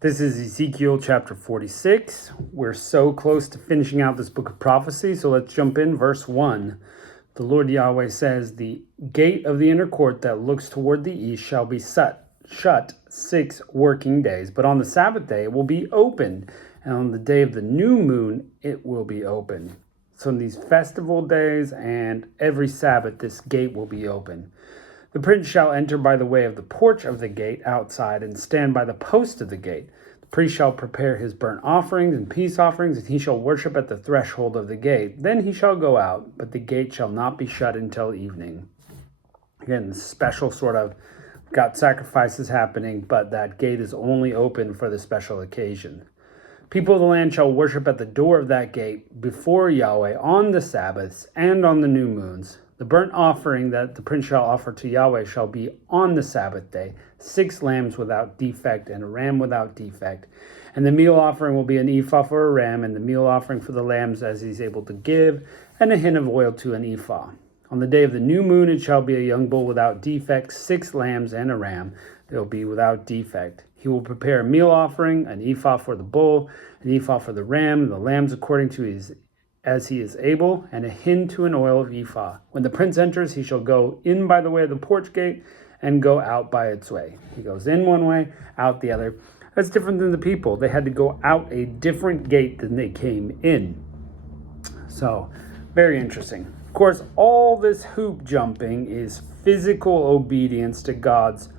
This is Ezekiel chapter 46. We're so close to finishing out this book of prophecy, so let's jump in. Verse 1. The Lord Yahweh says, "The gate of the inner court that looks toward the east shall be shut 6 working days, but on the Sabbath day it will be open, and on the day of the new moon it will be open." So in these festival days and every Sabbath, this gate will be open. The prince shall enter by the way of the porch of the gate outside and stand by the post of the gate. The priest shall prepare his burnt offerings and peace offerings, and he shall worship at the threshold of the gate. Then he shall go out, but the gate shall not be shut until evening. Again, special sort of got sacrifices happening, but that gate is only open for the special occasion. People of the land shall worship at the door of that gate before Yahweh on the Sabbaths and on the new moons. The burnt offering that the prince shall offer to Yahweh shall be on the Sabbath day, 6 lambs without defect and a ram without defect. And the meal offering will be an ephah for a ram, and the meal offering for the lambs as he's able to give, and a hin of oil to an ephah. On the day of the new moon it shall be a young bull without defect, 6 lambs and a ram. They will be without defect. He will prepare a meal offering, an ephah for the bull, an ephah for the ram, and the lambs according to his as he is able, and a hin to an oil of ephah. When the prince enters, he shall go in by the way of the porch gate and go out by its way. He goes in one way, out the other. That's different than the people. They had to go out a different gate than they came in. So, very interesting. Of course, all this hoop jumping is physical obedience to God's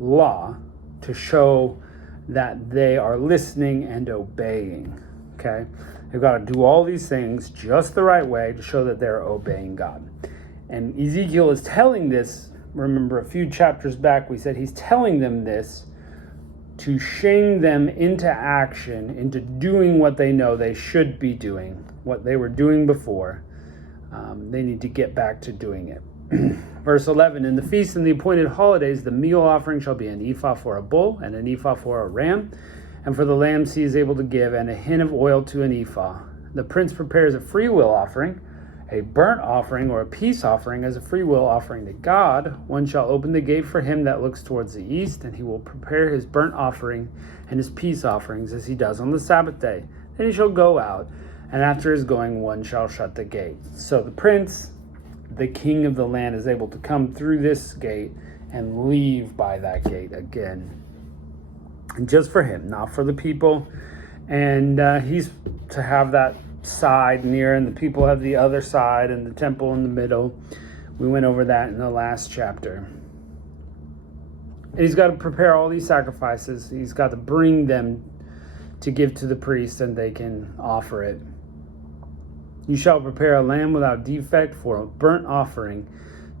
law to show that they are listening and obeying. Okay? They've got to do all these things just the right way to show that they're obeying God. And Ezekiel is telling this, remember a few chapters back we said he's telling them this to shame them into action, into doing what they know they should be doing, what they were doing before. They need to get back to doing it. Verse 11, in the feasts and the appointed holidays, the meal offering shall be an ephah for a bull and an ephah for a ram, and for the lambs he is able to give, and a hin of oil to an ephah. The prince prepares a freewill offering, a burnt offering or a peace offering as a freewill offering to God. One shall open the gate for him that looks towards the east, and he will prepare his burnt offering and his peace offerings as he does on the Sabbath day. Then he shall go out, and after his going one shall shut the gate. So the prince, the king of the land, is able to come through this gate and leave by that gate again. And just for him, not for the people. And he's to have that side near, and the people have the other side, and the temple in the middle. We went over that in the last chapter. And he's got to prepare all these sacrifices. He's got to bring them to give to the priest, and they can offer it. You shall prepare a lamb without defect for a burnt offering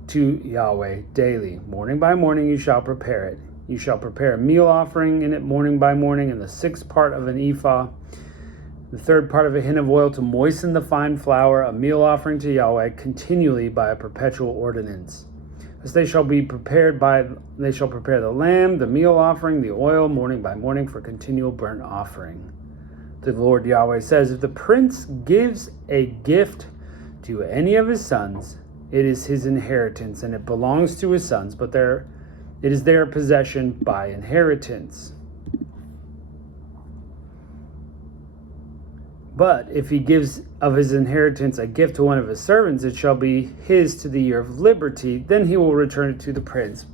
to Yahweh daily. Morning by morning you shall prepare it. You shall prepare a meal offering in it morning by morning, and the 6th part of an ephah, the 3rd part of a hin of oil to moisten the fine flour, a meal offering to Yahweh continually by a perpetual ordinance. As they shall prepare the lamb, the meal offering, the oil, morning by morning for continual burnt offering. The Lord Yahweh says, if the prince gives a gift to any of his sons, it is his inheritance, and it belongs to his sons, but it is their possession by inheritance. But if he gives of his inheritance a gift to one of his servants, it shall be his to the year of liberty. Then he will return it to the prince.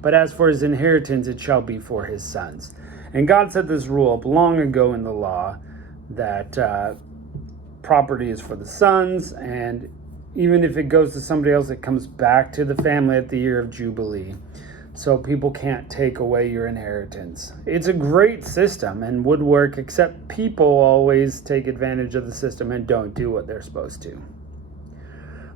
But as for his inheritance, it shall be for his sons. And God set this rule up long ago in the law that property is for the sons, and even if it goes to somebody else, it comes back to the family at the year of Jubilee. So people can't take away your inheritance. It's a great system and would work, except people always take advantage of the system and don't do what they're supposed to.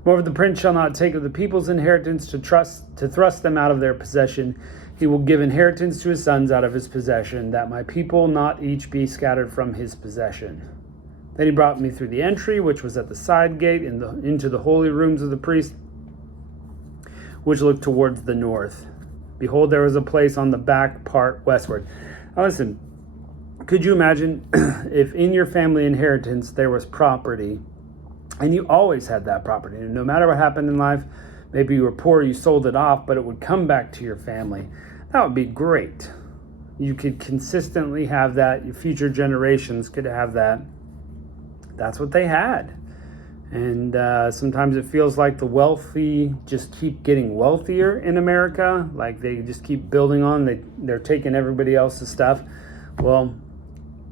Moreover, the prince shall not take of the people's inheritance to thrust them out of their possession. He will give inheritance to his sons out of his possession, that my people not each be scattered from his possession. Then he brought me through the entry, which was at the side gate, into the holy rooms of the priest, which looked towards the north. Behold, there was a place on the back part westward. Now listen, could you imagine if in your family inheritance there was property, and you always had that property, and no matter what happened in life, maybe you were poor, you sold it off, but it would come back to your family. That would be great. you could consistently have that, your future generations could have that. That's what they had. And sometimes it feels like the wealthy just keep getting wealthier in America. Like they just keep building on. They're taking everybody else's stuff. Well,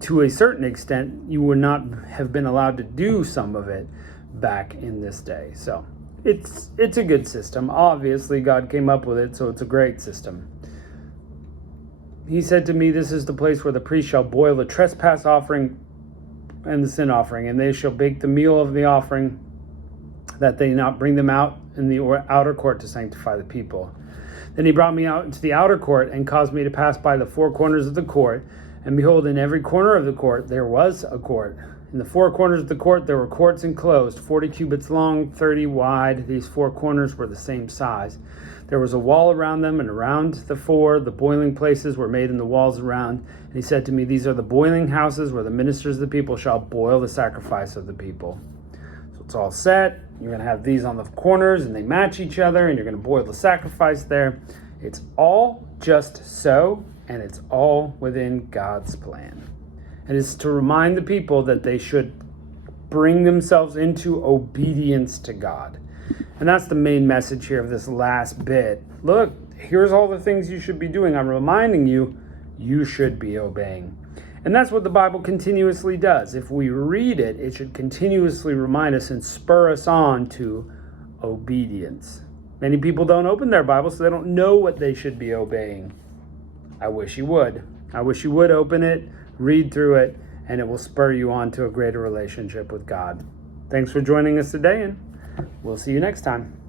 to a certain extent, you would not have been allowed to do some of it back in this day. So it's a good system. Obviously, God came up with it, so it's a great system. He said to me, "This is the place where the priest shall boil the trespass offering and the sin offering, and they shall bake the meal of the offering, that they not bring them out in the outer court to sanctify the people." Then he brought me out into the outer court and caused me to pass by the four corners of the court. And behold, in every corner of the court there was a court. In the four corners of the court there were courts enclosed, 40 cubits long, 30 wide. These four corners were the same size. There was a wall around them, and around the four, the boiling places were made in the walls around. And he said to me, "These are the boiling houses where the ministers of the people shall boil the sacrifice of the people." So it's all set. You're going to have these on the corners, and they match each other, and you're going to boil the sacrifice there. It's all just so, and it's all within God's plan. And it's to remind the people that they should bring themselves into obedience to God. And that's the main message here of this last bit. Look, here's all the things you should be doing. I'm reminding you, you should be obeying. And that's what the Bible continuously does. If we read it, it should continuously remind us and spur us on to obedience. Many people don't open their Bible, so they don't know what they should be obeying. I wish you would. I wish you would open it, read through it, and it will spur you on to a greater relationship with God. Thanks for joining us today, and we'll see you next time.